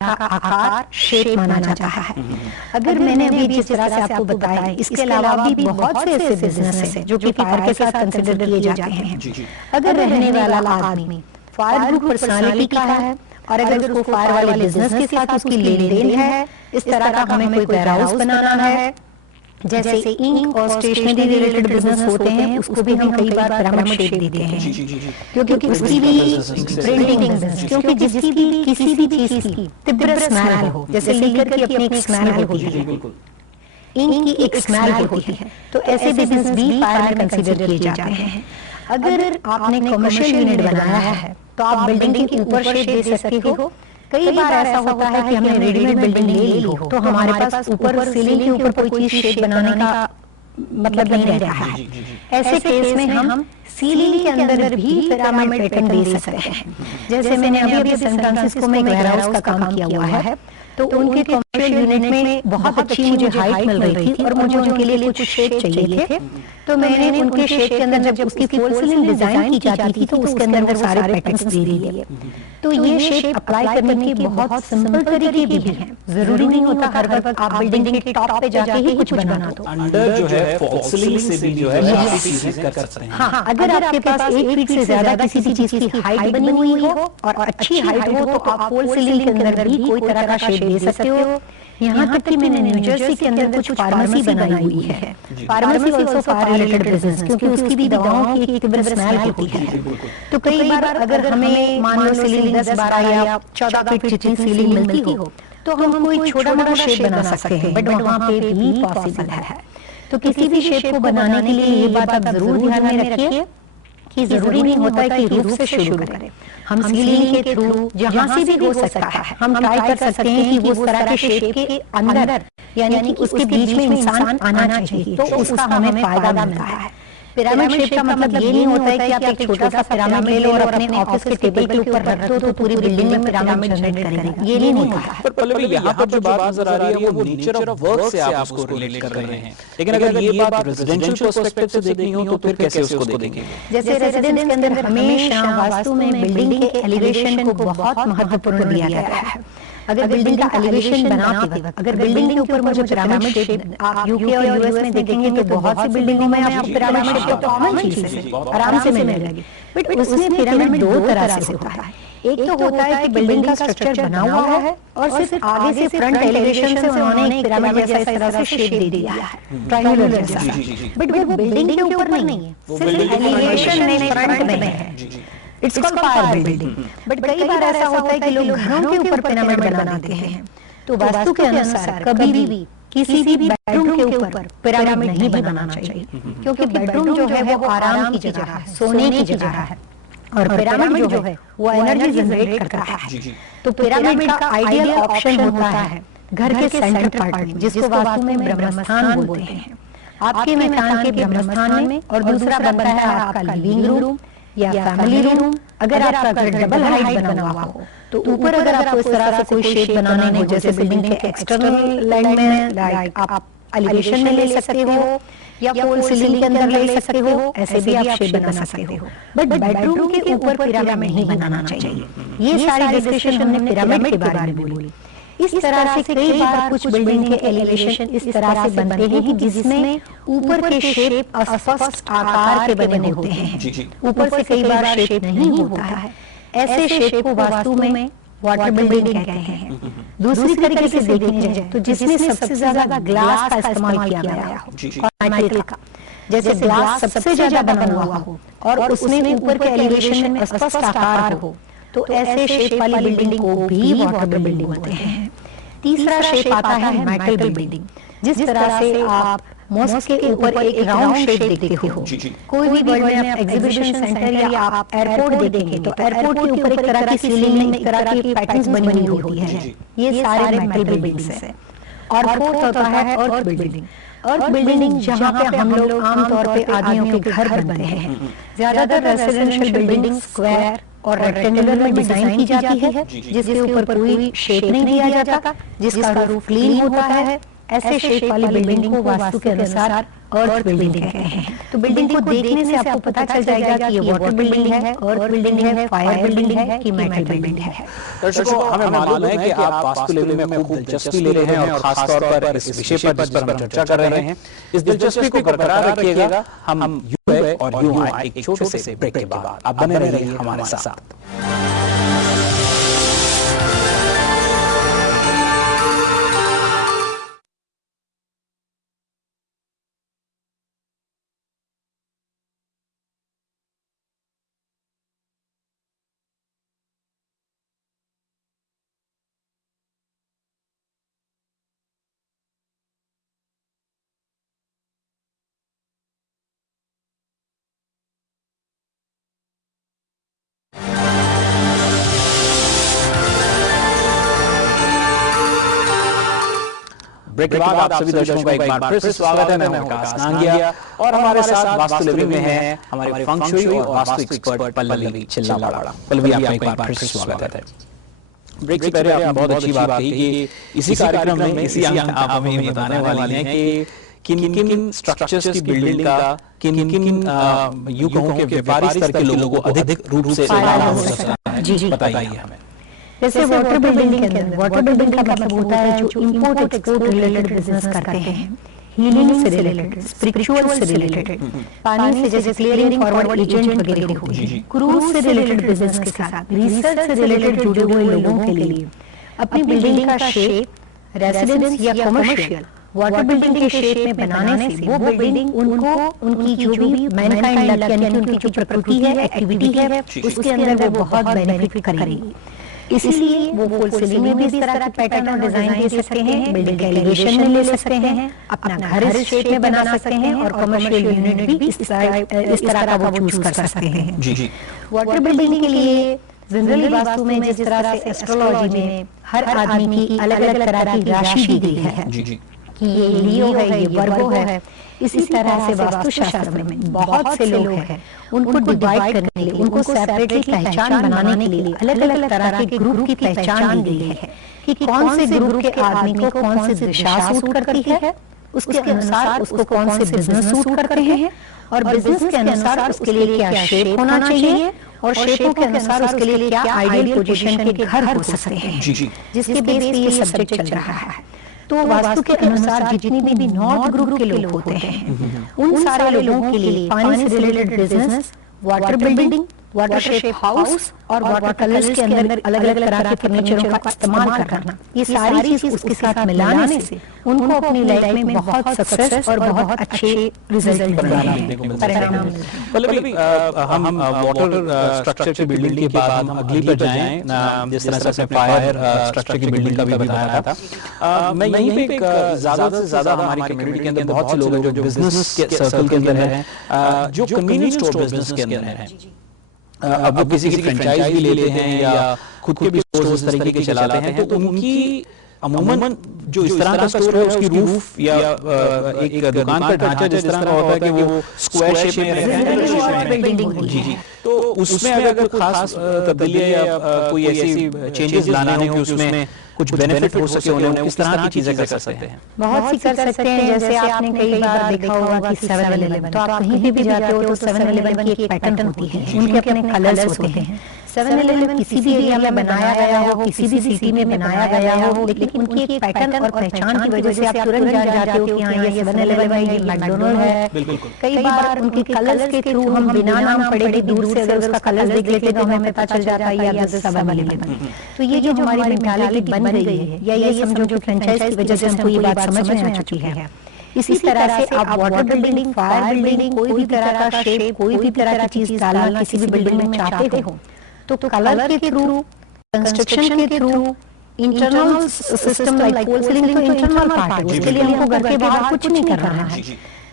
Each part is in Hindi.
का आकार शेप माना जाता है। अगर मैंने अभी जिस तरह से आपको बताया, इसके अलावा भी बहुत से ऐसे बिजनेस हैं जो कि फायर के साथ कंसिडर किए जाते हैं। अगर रहने वाला आदमी फायर ग्रुप पर्सनालिटी का है और अगर उसको फायर वाले बिजनेस के साथ उसकी लेन देन है, इस तरह का हमें कोई वेयर हाउस बनाना है, जैसे इंक और स्टेशनरी रिलेटेड बिजनेस होते हैं, उसको भी हम कई बार पिरामिड शेप देते हैं, क्योंकि उसकी भी प्रिंटिंग बिजनेस, क्योंकि जिसकी भी किसी भी चीज की तीव्र स्मेल हो, जैसे लीकर की अपनी एक स्मेल होती है, इंक की एक स्मेल होती है, तो ऐसे बिजनेस भी फायर में कंसीडर किए जाते हैं। अगर आपने कमर्शियल यूनिट बनाया है तो आप बिल्डिंग के ऊपर शेप दे सकते हो। कई बार ऐसा होता है कि हमने रेडीमेड बिल्डिंग ले ली हो तो हमारे पास ऊपर सीलिंग के ऊपर कोई चीज शेप बनाने का मतलब नहीं रहता है। ऐसे केस में हम सीलिंग के अंदर भी पिरामिड पैटर्न दे सकते हैं। जैसे मैंने अभी सैन फ्रांसिस्को में एक वेयर हाउस का काम किया हुआ है, तो उनके कमर्शियल यूनिट में बहुत अच्छी मुझे हाइट मिल रही थी और मुझे उनके लिए कुछ शेप चाहिए थे, तो मैंने उनके शेप के अंदर जब उसकी फॉल सीलिंग डिजाइन की जाती थी तो उसके अंदर वो सारे पैटर्न्स दे दिए। तो ये शेप अप्लाई करने के बहुत सिंपल तरीके भी हैं। जरूरी नहीं होता हर वक्त आप बिल्डिंग के टॉप पे जाके ही कुछ बना दो। अंडर जो है फॉल सीलिंग से भी जो है काफी चीजें कर सकते हैं। हाँ, अगर आपके पास 1 फीट से ज्यादा किसी भी चीज की हाइट बनी हुई हो और अच्छी हाइट हो तो आप फॉल सीलिंग के अंदर भी कोई तरह का शेप दे सकते हो। यहाँ तक कि मैंने न्यू जर्सी के अंदर कुछ फार्मेसी बनाई हुई है। Pharmacy also fire related business, क्योंकि उसकी भी दवाओं की एक तीव्र स्मेल होती है। तो कई बार अगर हमें मान लो सीलिंग 10, 12 या 14 फीट जितनी सीलिंग मिलती हो तो हम कोई छोटा मोटा शेप बना सकते हैं, बट वहाँ पे भी पॉसिबल है। तो किसी भी शेप को बनाने के लिए ये बात आप जरूर ध्यान में रखिए कि जरूरी नहीं होता है कि रूफ से शुरू करें। हम सीलिंग के थ्रू जहां से भी हो सकता है हम ट्राई कर सकते हैं कि वो उस तरह के शेप के अंदर, यानी कि उसके बीच में इंसान आना चाहिए, तो उसका हमें फायदा मिलता है। पिरामिड शेप का मतलब ये नहीं होता है कि आप एक छोटा सा पिरामिड ले लो और अपने ऑफिस के टेबल के ऊपर रख दो तो पूरी बिल्डिंग में पिरामिड जनरेट करेगा, ये नहीं होता है। पर पल्लवी, यहाँ पर जो बात नजर आ रही है वो नेचर ऑफ वर्क से आप उसको रिलेट कर रहे हैं, लेकिन अगर ये बात रेजिडेंशियल पर्सपेक्टिव से देखनी हो तो फिर कैसे उसको देखेंगे? जैसे रेजिडेंस के अंदर हमेशा वास्तु में बिल्डिंग के एलिवेशन को बहुत महत्वपूर्ण दिया गया है। अगर बिल्डिंग का एलिवेशन बनाते वक्त अगर बिल्डिंग के ऊपर मुझे पिरामिड शेप, आप यूके और यूएस में देखेंगे तो बहुत सी बिल्डिंगों में आपको पिरामिड शेप तो कॉमन चीज है, आराम से मिलेगी। बट उसमें पिरामिड दो तरह से होता है। एक तो होता है कि बिल्डिंग का स्ट्रक्चर बना हुआ है और सिर्फ आगे से फ्रंट एलिवेशन से उन्होंने एक पिरामिड जैसा इस तरह से शेप दे दिया है, ट्रायंगुलर जैसा। बट वो बिल्डिंग के ऊपर नहीं है, सिर्फ एलिवेशन में फ्रंट में है। It's called fire building. But कई बार ऐसा होता है कि लोग घरों के ऊपर पिरामिड बना देते हैं। तो वास्तु के अनुसार कभी भी किसी भी बेडरूम के ऊपर पिरामिड नहीं बनाना चाहिए, क्योंकि बेडरूम जो है वो आराम की जगह है, सोने की जगह है, और पिरामिड जो है वो एनर्जी जनरेट करता है। तो पिरामिड का आइडियल ऑप्शन होता है घर के सेंटर पार्ट में, जिसको वास्तु में ब्रह्मस्थान बोलते हैं। आपके मकान के ब्रह्मस्थान में, और दूसरा बनता है आपका लिविंग रूम या फैमिली रूम। अगर आपका घर डबल हाइट बना हुआ हो तो ऊपर अगर आपको इस तरह से कोई शेप बनाना हो, जैसे बिल्डिंग के एक्सटर्नल लाइन में लाइक आप एलिवेशन में ले सकते हो या फॉल सीलिंग के अंदर ले सकते हो, ऐसे भी आप शेप बना सकते हो। बट बेडरूम के ऊपर पिरामिड नहीं बनाना चाहिए। ये सारी डिस्कशन हमने पिरामिड के बारे में बोली। इस तरह से कई बार कुछ बिल्डिंग के एलिवेशन इस तरह से बनते हैं कि जिसमें ऊपर के शेप अस्पष्ट आकार के बने होते हैं, ऊपर से कई बार शेप नहीं होता है। ऐसे शेप को वास्तु में वाटर बिल्डिंग कहते हैं। दूसरी तरीके से देखने जाए तो जिसमें सबसे ज्यादा ग्लास का इस्तेमाल किया गया हो, माइकल का, जैसे ग्लास सबसे ज्यादा बना हुआ हो और उसमें ऊपर के एलिवेशन में स्पष्ट आकार हो, तो ऐसे शेप वाली बिल्डिंग को भी वाटर बिल्डिंग बोलते हैं। तीसरा शेप आता है माइकल बिल्डिंग। जिस तरह से आप मॉस्क के ऊपर एक राउंड शेप देखते हो, कोई भी वर्ल्ड में आप एग्जीबिशन सेंटर या आप एयरपोर्ट देखेंगे तो एयरपोर्ट के ऊपर एक तरह की सीलिंग में एक तरह की पैटर्न्स बनी हुई होती है। ये सारे माइकल बिल्डिंग्स हैं। और फोर्थ होता है अर्थ बिल्डिंग। अर्थ बिल्डिंग जहाँ पे हम लोग आमतौर पे आदमियों के घर बनते हैं। ज्यादातर रेसिडेंशियल बिल्डिंग स्क्वायर और रेक्टेंगुलर में डिजाइन की जाती है, जिसके ऊपर कोई शेप नहीं दिया जाता, जिसका रूफ क्लीन होता है, ऐसे शेप वाली बिल्डिंग को वास्तु के अनुसार अर्थ बिल्डिंग कहते हैं। तो बिल्डिंग को देखने से आपको पता चल जाएगा कि ये वाटर बिल्डिंग है, अर्थ बिल्डिंग है, फायर बिल्डिंग है कि मेटल बिल्डिंग है। दर्शकों, हमें मालूम है कि आप वास्तु लेवल में खूब दिलचस्पी ले रहे हैं और खास तौर पर इस विषय पर जिस पर हम चर्चा कर रहे हैं, इस दिलचस्पी को बरकरार रखिएगा। हम यूं है और यूं आए एक छोटे से ब्रेक के बाद। आप बने रहिए हमारे साथ। ब्रेक के बाद आप सभी दर्शकों का एक बार फिर से स्वागत है। मैं विकास नांगिया और हमारे साथ वास्तु लिविंग में है हमारे फंग शुई और वास्तु एक्सपर्ट पल्लवी चिल्लावाड़ा। पल्लवी, आपका एक बार फिर से स्वागत है। ब्रेक से पहले आपने बहुत अच्छी बात कही कि इसी कार्यक्रम में इसी आप हमें बताने वाली हैं कि किन किन स्ट्रक्चर्स की बिल्डिंग का किन किन यूं कहूं कि व्यापारी स्तर के लोगों को अधिक रूप से लाभ हो सकता है। जी बताइए हमें। जैसे वाटर बिल्डिंग के अंदर, वाटर बिल्डिंग का मतलब होता है जो इंपोर्ट एक्सपोर्ट रिलेटेड बिजनेस करते हैं, हीलिंग से रिलेटेड, स्पिरिचुअल से रिलेटेड, पानी से जैसे क्लियरिंग फॉरवर्ड एजेंट वगैरह हो गए, क्रूज से रिलेटेड बिजनेस के साथ, रिसर्च से रिलेटेड जुड़े हुए लोगों के लिए अपनी बिल्डिंग का शेप, रेसिडेंस या कमर्शियल वाटर बिल्डिंग के शेप में बनाने से वो बिल्डिंग उनको उनकी जो भी मैनकाइंड लक यानी उनकी जो प्रकृति है, एक्टिविटी है, उसके अंदर वो बहुत बेनिफिट करेगी। इसलिए वो फुल सीलिंग में भी इस तरह के पैटर्न और डिजाइन दे सकते हैं, बिल्डिंग के एलिवेशन में ले सकते हैं, अपना घर इस शेप में बना सकते हैं और कमर्शियल यूनिट भी इस तरह का वो चूज कर सकते हैं। जी वाटर बिल्डिंग के लिए जनरली वास्तु में जिस तरह से एस्ट्रोलॉजी में हर आदमी की अलग अलग तरह की राशि दी गई है कि ये लियो है, ये वर्गो है, इसी तरह से वास्तुशास्त्र में बहुत से लोग हैं, उनको डिवाइड करने के लिए, उनको सेपरेटली पहचान बनाने के लिए अलग अलग तरह के ग्रुप की पहचान दी गई है कि कौन से ग्रुप के आदमी को कौन सी दिशा सूट करती है, उसके अनुसार उसको कौन से बिजनेस सूट करते हैं और बिजनेस के अनुसार उसके लिए क्या शेप होना चाहिए और शेपों के अनुसार उसके लिए क्या आइडियल पोजीशन के घर हो सकते हैं, जिसके बेस पे ये सब्जेक्ट चल रहा है। तो वास्तु के अनुसार जितनी भी नॉर्थ ग्रुप के लोग होते हैं, उन सारे लोगों के लिए पानी से related business, water building, water shape house और वाटर कलर्स के अंदर अलग अलग तरह के फर्नीचरों का इस्तेमाल करना, ये सारी चीज उसके साथ मिलाने से उनको अपनी लाइफ में बहुत सक्सेस और बहुत अच्छे रिजल्ट परिणाम। पल्लवी, हम वाटर स्ट्रक्चर की बिल्डिंग के बाद हम अगली पर जाएं, जिस तरह से फायर स्ट्रक्चर की बिल्डिंग का भी बताया था। मैं यहीं पे ज्यादा से ज्यादा हमारी कम्युनिटी के अंदर बहुत से लोग हैं जो बिजनेस के सर्कल के अंदर हैं, जो कन्वीनियंस स्टोर बिजनेस के अंदर हैं। अब वो किसी की फ्रेंचाइज भी लेते हैं या खुद के भी स्टोर इस तरीके के चलाते हैं, तो उनकी अमूमन जो इस तरह का स्टोर है उसकी रूफ या एक दुकान का ढांचा जिस तरह का होता है कि वो स्क्वायर शेप में जी, तो उसमें अगर कोई खास तब्दीली या कोई ऐसी चेंजेस लाना हो कि उसमें कुछ बेनिफिट हो सके उन्हें, किस तरह की चीजें कर सकते हैं? बहुत सी कर सकते हैं। जैसे आपने कई बार देखा होगा कि 7-Eleven, तो आप कहीं भी जाते हो तो 7-Eleven की एक पैटर्न होती है, उनके अपने कलर्स होते हैं। 7-Eleven किसी भी एरिया में बनाया गया हो, किसी भी सिटी में बनाया गया हो, लेकिन उनकी एक पैटर्न और पहचान की वजह से आप तुरंत जान जाते हो कि हाँ ये 7-Eleven है, ये मैकडोनल्ड है। कई बार उनके कलर्स के थ्रू हम बिना नाम पढ़े भी दूर से अगर उसका कलर देख लेते तो हमें पता चल जाता है यार 7-Eleven। तो ये जो हमारी मेंटालिटी बन गई है, या ये समझो कि फ्रेंचाइज की वजह से हमको ये बात समझ में आ चुकी है। इसी तरह से आप वाटर बिल्डिंग, फायर बिल्डिंग, कोई भी तरह का शेप, कोई भी तरह की चीज डालना किसी भी बिल्डिंग में चाहते हो तो कलर के थ्रू, कंस्ट्रक्शन के through, internal system like fall ceiling तो इंटरनल पार्ट है, उसके लिए हमको घर के बाहर कुछ नहीं करना है।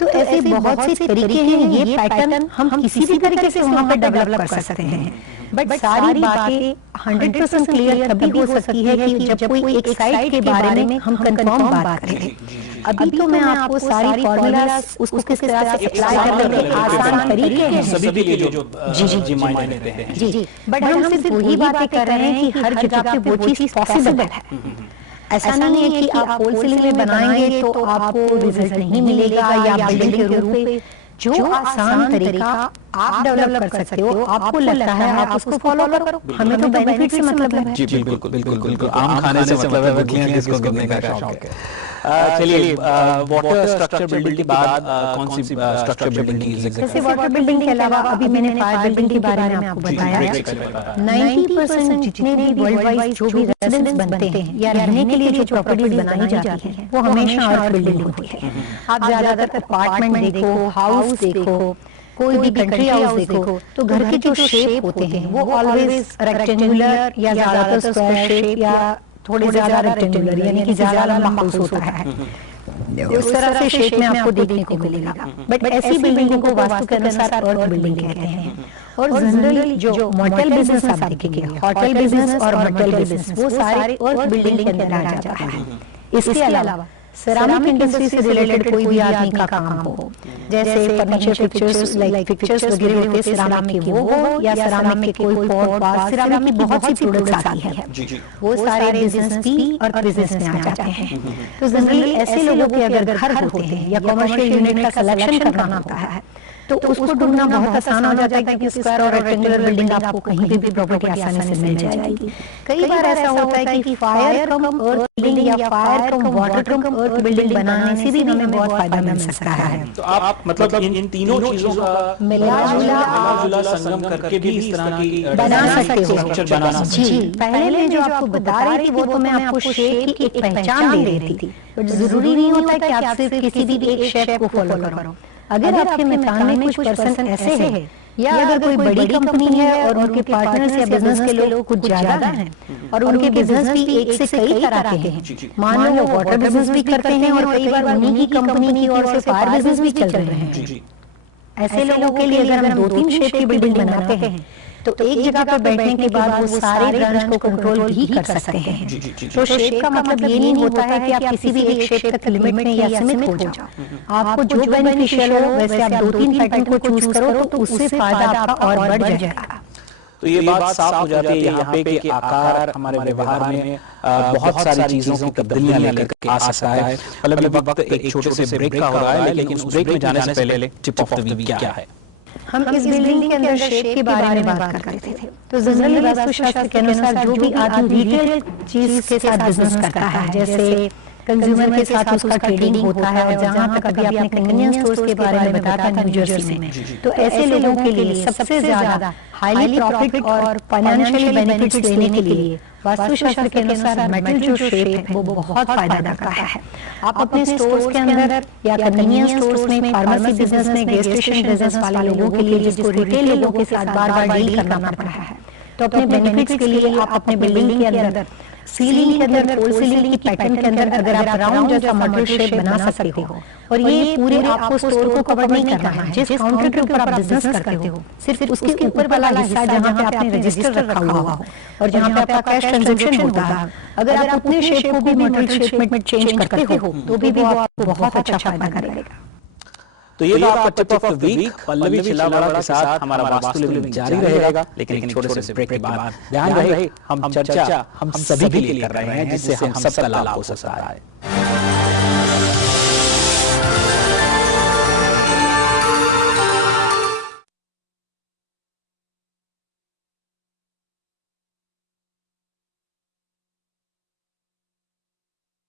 तो ऐसे बहुत से तरीके हैं, ये पैटर्न हम किसी भी तरीके से वहाँ पे डेवलप कर सकते हैं। बट सारी बातें 100% क्लियर तभी हो सकती है कि जब कोई एक साइड के बारे में हम कंफर्म बात करें। अभी तो मैं आपको सारी फॉर्मूलाज उसको किस तरह से अप्लाई करने के आसान तरीके हैं सभी के लिए जो जी माइंड लेते हैं। जी, बट हम सिर्फ वही बातें कर रहे हैं कि हर जगह पे वो चीज पॉसिबल है। ऐसा नहीं है कि आप होलसेलिंग में बनाएंगे तो आपको रिजल्ट नहीं मिलेगा या बिल्डिंग के रूप में जो आसान तरीका आप डेवलप कर सकते हो, आपको लगता है आप उसको फॉलो करो। हमें तो बेनिफिट से मतलब है। जी बिल्कुल बिल्कुल बिल्कुल, आम खाने से मतलब है, बकलियां किसको करने का शौक है। चलिए, वाटर स्ट्रक्चर बिल्डिंग के बाद कौन सी स्ट्रक्चर बिल्डिंग की जिक्र जैसे वाटर बिल्डिंग के अलावा अभी मैंने फायर बिल्डिंग के बारे में आपको बताया, 90% जितने भी वर्ल्ड वाइड जो भी रेजिडेंस बनते हैं या रहने के लिए जो प्रॉपर्टीज बनाई जाती हैं वो हमेशा अर्थ बिल्डिंग होती है। आप ज्यादातर अपार्टमेंट देखो, हाउस देखो, कोई भी कंट्री हाउस देखो, तो घर के जो शेप होते हैं वो ऑलवेज रेक्टेंगुलर या ज्यादातर स्क्वायर शेप या थोड़े ज्यादा रेक्टेंगुलर, यानी कि ज्यादा लंबा हाउस होता है। उस तरह से शेप में आपको देखने को मिलेगा। बट ऐसी बिल्डिंगों को वास्तु के अनुसार अर्थ बिल्डिंग कहते हैं। और जनरली जो मोटेल बिजनेस आप देखेंगे, होटल बिजनेस और मोटेल बिजनेस, वो सारे अर्थ बिल्डिंग के अंदर आ जाता है। इसके अलावा सेरामिक इंडस्ट्री से रिलेटेड कोई भी आदमी का काम हो, जैसे फर्नीचर पिक्चर्स, लाइक पिक्चर्स वगैरह होते हैं सेरामिक के, वो हो या सेरामिक के कोई पॉट वास, सेरामिक की बहुत सी प्रोडक्ट्स आती है, वो सारे बिजनेस भी अर्थ बिजनेस में आ जाते हैं। तो जनरली ऐसे लोगों के अगर घर होते हैं या कमर्शियल यूनिट का सिलेक्शन करना होता है तो उसको ढूंढना बहुत आसान हो जाता है कि स्क्वायर और रेक्टेंगुलर बिल्डिंग आपको कहीं भी प्रॉपर्टी आसानी से मिल जाएगी। कई बार ऐसा होता है कि फायर कम अर्थ बिल्डिंग या फायर कम वाटर कम अर्थ बिल्डिंग बनाने से भी हमें बहुत फायदा मिल सकता है। तो आप मतलब इन तीनों चीजों का मिला जुला संगम करके भी इस तरह की बना सकते हो, स्ट्रक्चर बना सकते जी। पहले जो आपको बता रही थी वो तो मैं आपको शेप की एक पहचान दे रही थी, बट जरूरी नहीं होता कि आप सिर्फ किसी भी एक शेप को फॉलो करो। अगर आपके मकान में कुछ पर्सन ऐसे हैं या अगर कोई बड़ी कंपनी है और उनके पार्टनर्स या बिजनेस के लोग कुछ ज्यादा हैं और उनके बिजनेस भी एक से कई तरह के हैं, मान लो वो वाटर बिजनेस भी करते हैं और कई बार उन्हीं की कंपनी की ओर से फायर बिजनेस भी चल रहे हैं, ऐसे लोगों के लिए अगर हम 2-3 शेप की बिल्डिंग बनाते हैं तो एक जगह पर बैठने के बाद वो सारे ब्रांच को कंट्रोल भी कर सकते हैं। तो शेप का मतलब ये नहीं होता है कि आप किसी भी एक शेप तक लिमिट में या सीमित हो जाओ। आपको जो बेनिफिशियल हो वैसे आप 2-3 पैटर्न को चूज करो तो उससे फायदा आपका और बढ़ जाएगा। तो ये बात साफ हो जाती है यहाँ पे कि आकार हमारे व्यवहार में बहुत सारी चीजों की तब्दीलियां लेकर आ सकता है। मतलब वक्त एक छोटे से ब्रेक का हो रहा है, लेकिन उस ब्रेक में जाने से पहले टिप ऑफ द वीक क्या है? हम इस बिल्डिंग के अंदर शेप के बारे में बात करते थे। तो जनरली वास्तुशास्त्र के अनुसार जो भी आदमी रिटेल चीज के साथ बिजनेस करता है, जैसे कंज्यूमर के साथ उसका ट्रेडिंग होता है, और जहां तक अभी आपने कन्वीनियंस स्टोर्स के बारे में बताया था न्यू जर्सी में, तो ऐसे लोगों के लिए सबसे ज्यादा हाईली प्रॉफिट और फाइनेंशियली बेनिफिट्स लेने के लिए वास्तुशास्त्र के अनुसार मेटल जो शेप है वो बहुत फायदा करता है। आप अपने स्टोर्स के अंदर या कन्वीनियंस स्टोर्स में, फार्मेसी बिजनेस में, गैस स्टेशन बिजनेस वाले लोगों के लिए जिसको रिटेल लोगों के साथ बार बार डील करना पड़ता है, तो अपने बेनिफिट्स के लिए आप अपने बिल्डिंग के अंदर सीलिंग के अंदर, फॉल सीलिंग की पैटर्न के अंदर अगर आप राउंड जैसा मॉडल शेप बना सकते हो, और ये पूरे आपको स्टोर को कवर नहीं करना है, जिस काउंटर के ऊपर आप बिजनेस करते हो सिर्फ उसके ऊपर वाला हिस्सा जहाँ पे आपने रजिस्टर रखा हुआ हो और जहाँ पे आपका कैश ट्रांजैक्शन होता है, अगर आप अपने शेप को भी मॉडल शेप में चेंज करते हो तो भी वो आपको बहुत अच्छा फायदा करेगा। तो ये आपका tip of the week Pallavi Chillawada के साथ हमारा वास्तु लिविंग जारी रहेगा, लेकिन एक छोटे से ब्रेक के बाद ध्यान रहे हम चर्चा हम सभी के लिए कर रहे हैं जिससे हम सबका लाभ हो सकता है।